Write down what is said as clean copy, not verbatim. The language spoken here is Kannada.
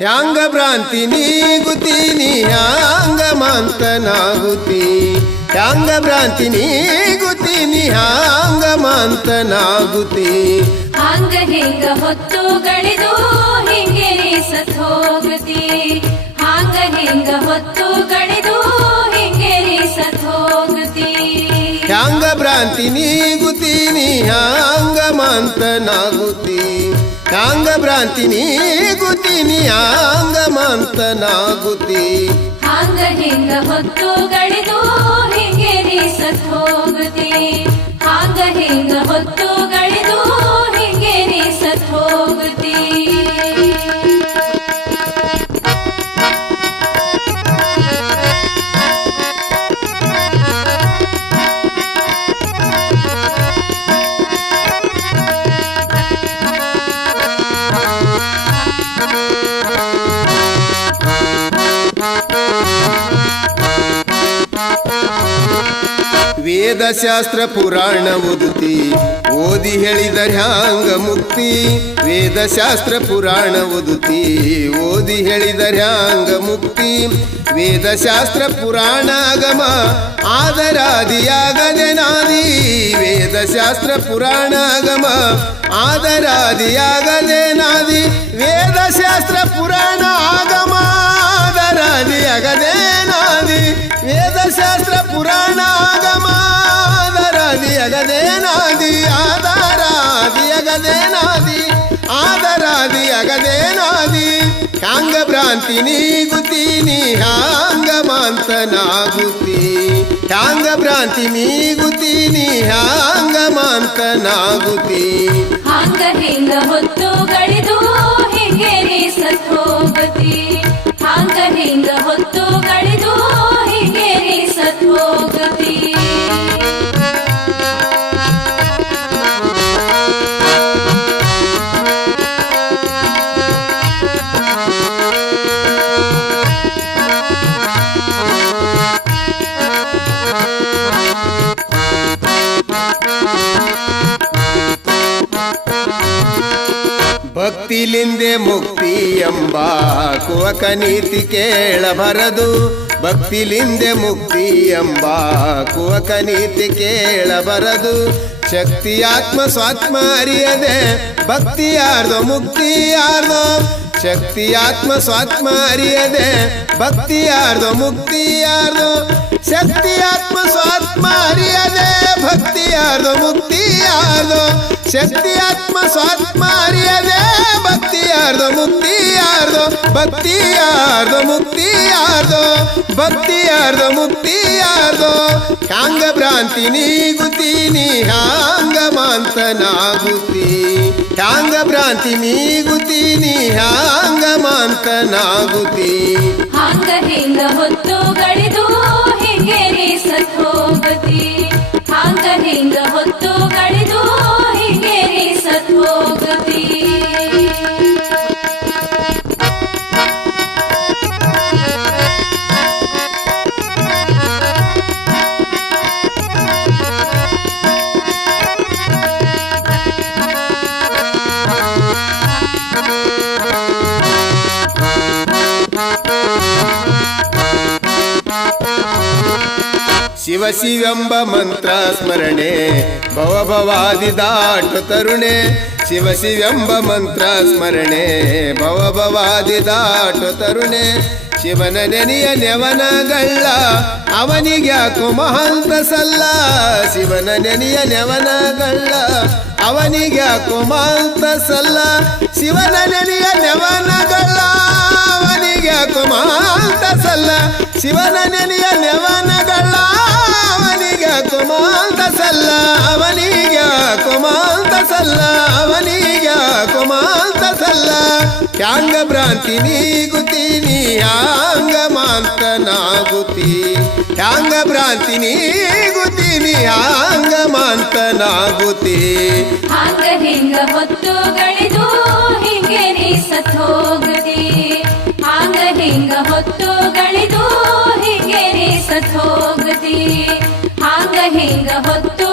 ಹ್ಯಾಂಗ ಭ್ರಾಂತಿ ನೀಗುತ್ತೀನಿ ಹ್ಯಾಂಗ ಮಾಂತನಾಗುತ್ತಿ ಹ್ಯಾಂಗ ಭ್ರಾಂತಿ ನೀಗುತ್ತೀನಿ ಹ್ಯಾಂಗ ಮಾಂತನಾಗುತ್ತಿ ಹಾಂಗ ಹಿಂಗ ಹೊತ್ತು ಗಳಿದು ಹಿಂಗೆ ಸತ್ ಹೋಗುತ್ತಿ ಹಾಂಗ ಹಿಂಗ ಹೊತ್ತು ಗಳಿದು ಹಿಂಗೆ ಸತ್ ಹೋಗುತ್ತಿ ಹ್ಯಾಂಗ ಭ್ರಾಂತಿ ನೀಗುತ್ತೀನಿ ಹ್ಯಾಂಗ ಮಾಂತನಾಗುತ್ತಿ ಹ್ಯಾಂಗ ಭ್ರಾಂತಿ ನೀಗುತ್ತೀನಿ ಹ್ಯಾಂಗ ಮಾಂತನಾಗುತ್ತಿ ಹಾಂಗ ಹಿಂಗ ಹೊತ್ತು ಗಳಿದು ಹಿಂಗೆ ಸತ್ ಹೋಗುತ್ತಿ ಹಾಂಗ ಹಿಂಗ ಹೊತ್ತು ಗಳಿದು ಹಿಂಗೆ ಸತ್ ಹೋಗುತ್ತಿ ವೇದಶಾಸ್ತ್ರ ಪುರಾಣ ಓದುತ್ತಿ ಓದಿ ಹೇಳಿದರೆ ಹ್ಯಾಂಗ ಮುಕ್ತಿ ವೇದಶಾಸ್ತ್ರ ಪುರಾಣ ಓದುತ್ತಿ ಓದಿ ಹೇಳಿದರೆ ಹ್ಯಾಂಗ ಮುಕ್ತಿ ವೇದಶಾಸ್ತ್ರ ಪುರಾಣ ಆಗಮ ಆದರಾದಿಯಾಗದೆ ನಾದಿ ವೇದಶಾಸ್ತ್ರ ಪುರಾಣ ಆಗಮ ಆದರಾದಿಯಾಗದೆ ನಾದಿ ವೇದಶಾಸ್ತ್ರ ಪುರಾಣ ಆಗಮ ಆದರಾದಿಯಾಗದೆ ನಾದಿ ವೇದಶಾಸ್ತ್ರ ಪುರಾಣ ಆಗಮ ಆದರಾದಿಯಾಗದೆ ನಾದಿ ಆದರಾದಿಯಾಗದೆ ನಾದಿ ಆದರಾದಿಯಾಗದೆ ನಾದಿ ಹ್ಯಾಂಗ ಭ್ರಾಂತಿ ನೀಗುತ್ತೀನಿ ಹ್ಯಾಂಗ ಮಾಂತನಾಗುತ್ತಿ ಹ್ಯಾಂಗ ಭ್ರಾಂತಿ ನೀಗುತ್ತೀನಿ ಹ್ಯಾಂಗ ಮಾಂತನಾಗುತ್ತಿ ಹಾಂಗ ಹಿಂಗ ಹೊತ್ತು ಗಳಿದು ಹಿಂಗೆ ಸತ್ ಹೋಗುತ್ತಿ ಹಾಂಗ ಹಿಂಗ ಹೊತ್ತು ಗಳಿದು ಹಿಂಗೆ ಸತ್ ಹೋಗುತ್ತಿ ಭಕ್ತಿಲಿಂದೆ ಮುಕ್ತಿ ಎಂಬ ಕುವಕ ನೀತಿ ಕೇಳಬರದು ಭಕ್ತಿಲಿಂದೆ ಮುಕ್ತಿ ಎಂಬ ಕುವಕ ನೀತಿ ಕೇಳಬರದು ಶಕ್ತಿಯಾತ್ಮ ಸ್ವಾತ್ಮ ಅರಿಯದೆ ಭಕ್ತಿ ಯಾರ್ದೋ ಮುಕ್ತಿ ಯಾರ್ದೋ ಶಕ್ತಿಯಾತ್ಮ ಸ್ವಾತ್ಮ ಅರಿಯದೆ ಭಕ್ತಿ ಯಾರ್ದೋ ಮುಕ್ತಿ ಯಾರ್ದೋ ಶಕ್ತಿಯಾತ್ಮ ಸ್ವಾತ್ಮ ಅರಿಯದೆ ಭಕ್ತಿ ಯಾರ್ದೋ ಮುಕ್ತಿ ಯಾರ್ದೋ ಶಕ್ತಿಯಾತ್ಮ ಸ್ವಾತ್ಮ ಅರಿಯದೆ ಭಕ್ತಿ ಯಾರ್ದೋ ಮುಕ್ತಿ ಯಾರ್ದೋ ಭಕ್ತಿ ಯಾರ್ದೋ ಮುಕ್ತಿ ಯಾರ್ದೋ ಭಕ್ತಿ ಯಾರ್ದೋ ಮುಕ್ತಿ ಯಾರ್ದೋ ಹ್ಯಾಂಗ ಭ್ರಾಂತಿ ನೀಗುತ್ತೀನಿ ಹ್ಯಾಂಗ ಮಾಂತನಾಗುತ್ತಿ ಹ್ಯಾಂಗ ಭ್ರಾಂತಿ ನೀಗುತ್ತೀನಿ ಹ್ಯಾಂಗ ಮಾಂತನಾಗುತ್ತಿ ಹಾಂಗ ಹಿಂಗ ಹೊತ್ತು ಗಳಿದು ಹಿಂಗೆ ಸತ್ ಹೋಗುತ್ತಿ ಹಾಂಗ ಹಿಂಗ ಹೊತ್ತು ಗಳಿದು ಹಿಂಗೆ ಸತ್ ಹೋಗುತ್ತಿ ಶಿವ ಶಿವೆಂಬ ಮಂತ್ರ ಸ್ಮರಣೆ ಭವ ಭವಾದಿ ದಾಟು ತರುಣೆ ಶಿವ ಶಿವೆಂಬ ಮಂತ್ರ ಸ್ಮರಣೆ ಭವ ಭವಾದಿ ದಾಟು ತರುಣೆ ಶಿವನ ನೆನೆಯ ನೆವನಗಳ್ಳ ಅವನಿಗ್ಯಾಕೋ ಮಹಾಂತ ಸಲ್ಲ ಶಿವನ ನೆನೆಯ ನೆವನಗಳ್ಳ ಅವನಿಗ್ಯಾಕೋ ಮಹಾಂತ ಸಲ್ಲ ಶಿವನ ನೆನೆಯ ನೆವನಗಳ್ಳ ಅವನಿಗ್ಯಾಕೋ ಮಹಾಂತ ಸಲ್ಲ ಶಿವನ ನೆನೆಯ ನೆವನಗಳ್ಳ ಅವನಿಗ್ಯಾಕೋ ಮಹಾಂತ ಸಲ್ಲ ಅವನಿಗ್ಯಾಕೋ ಮಹಾಂತ ಸಲ್ಲ ಅವನಿಗ್ಯಾಕೋ ಮಹಾಂತ ಸಲ್ಲ ಅಲ್ಲ ಹ್ಯಾಂಗ ಭ್ರಾಂತಿ ನೀಗುತ್ತೀನಿ ಹ್ಯಾಂಗ ಮಾಂತನಾಗುತ್ತಿ ಹ್ಯಾಂಗ ಭ್ರಾಂತಿ ನೀಗುತ್ತೀನಿ ಹ್ಯಾಂಗ ಮಾಂತನಾಗುತ್ತಿ ಹಾಂಗ ಹಿಂಗ ಹೊತ್ತು ಗಳಿದು ಹಿಂಗೆ ನೀ ಸತ್ ಹೋಗತಿ ಹಾಂಗ ಹಿಂಗ ಹೊತ್ತು ಗಳಿದು ಹಿಂಗೆ ನೀ ಸತ್ ಹೋಗತಿ ಹಾಂಗ ಹಿಂಗ ಹೊತ್ತು